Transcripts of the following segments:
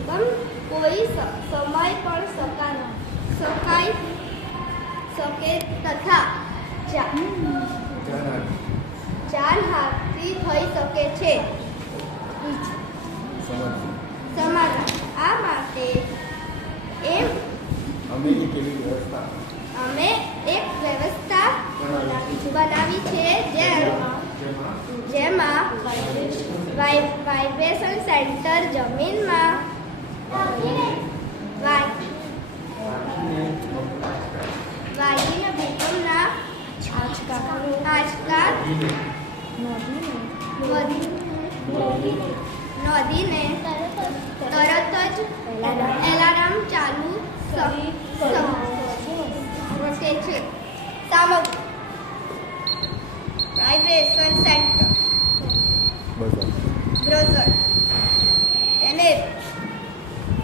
એકમ કોઈ સમય પણ શકાય શકે તથા જાનહાનિ થઈ શકે છે. સમાધાન આ માટે અમે એક વ્યવસ્થા બનાવી છે જેમાં વાઇબ્રેશન સેન્ટર જમીનમાં વાગીને ભૂકંપના આંચકા નોંધીને તરત જ એલાર્મ ચાલુ શકે છે. સામગ્રી વાઇબ્રેશન સેન્ટર બ્રઝર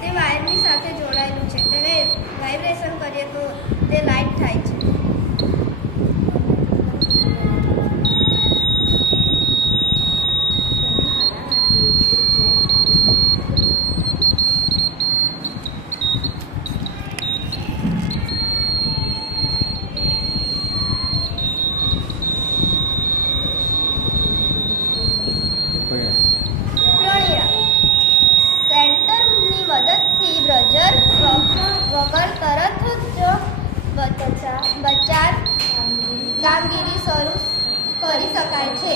તે વાયરની સાથે જોડાયેલું છે. તેને વાઇબ્રેશન કરીએ તો તે લાઇટ થાય છે. સેન્ટરની મદદથી બ્રઝર વગર તરત જ બચાવ કામગીરી શરૂ કરી શકાય છે.